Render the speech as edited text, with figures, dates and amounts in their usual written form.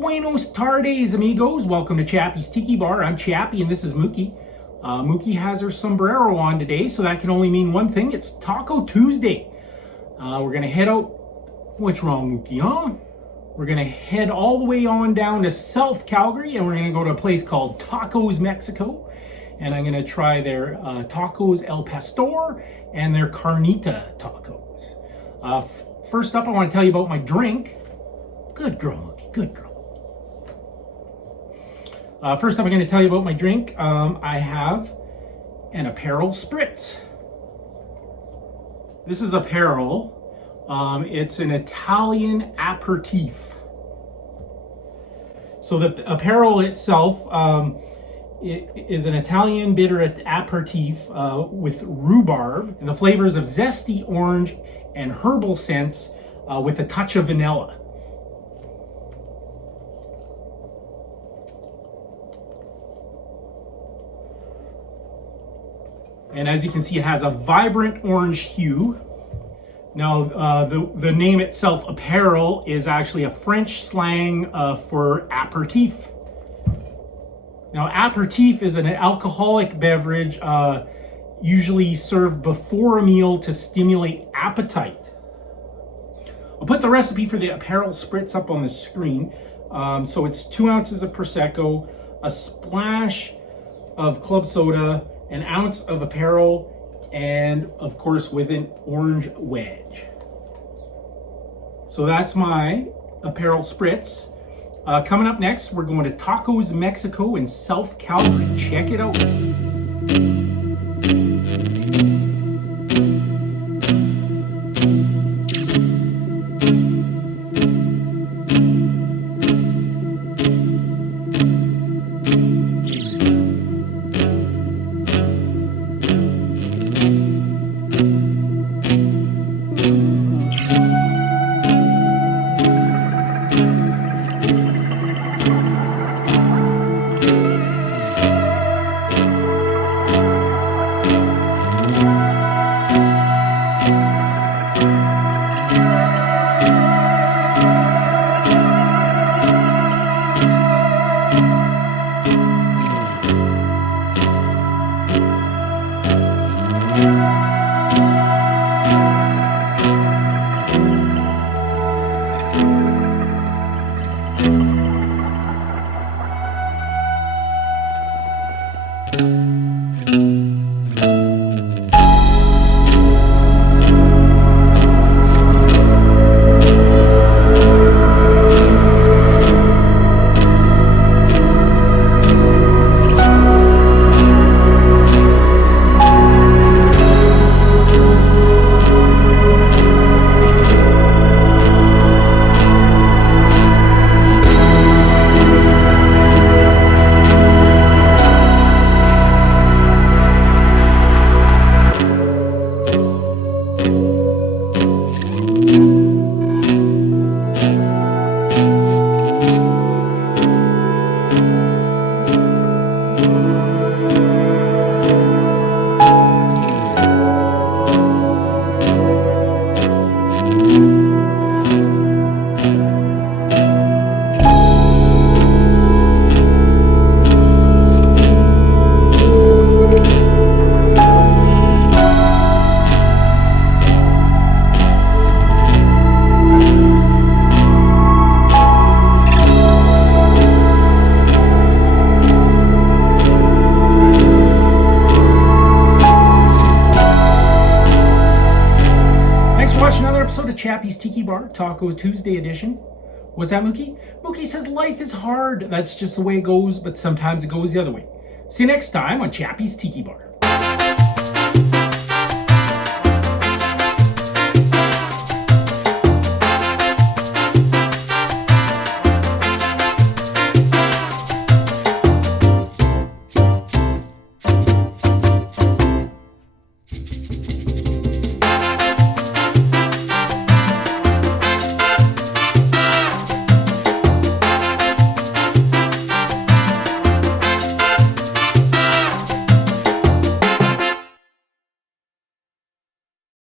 Buenos tardes, amigos. Welcome to Chappie's Tiki Bar. I'm Chappie and this is Mookie. Mookie has her sombrero on today, so that can only mean one thing. It's Taco Tuesday. We're going to head out... What's wrong, Mookie, huh? We're going to head all the way on down to South Calgary, and we're going to go to a place called Tacos Mexico. And I'm going to try their tacos El Pastor and their Carnita tacos. First up, I want to tell you about my drink. Good girl, Mookie, good girl. First up, I'm going to tell you about my drink. I have an Aperol Spritz. This is Aperol. It's an Italian aperitif. So the Aperol itself it is an Italian bitter aperitif with rhubarb and the flavors of zesty orange and herbal scents with a touch of vanilla. And as you can see, it has a vibrant orange hue. Now, the name itself, Aperol, is actually a French slang for aperitif. Now, aperitif is an alcoholic beverage usually served before a meal to stimulate appetite. I'll put the recipe for the Aperol Spritz up on the screen. So it's 2 ounces of Prosecco, a splash of club soda, an ounce of Aperol, and of course with an orange wedge. So that's my Aperol Spritz. Coming up next, we're going to Tacos Mexico in South Calgary. Check it out. Chappie's Tiki Bar, Taco Tuesday edition. What's that, Mookie? Mookie says life is hard. That's just the way it goes, but sometimes it goes the other way. See you next time on Chappie's Tiki Bar.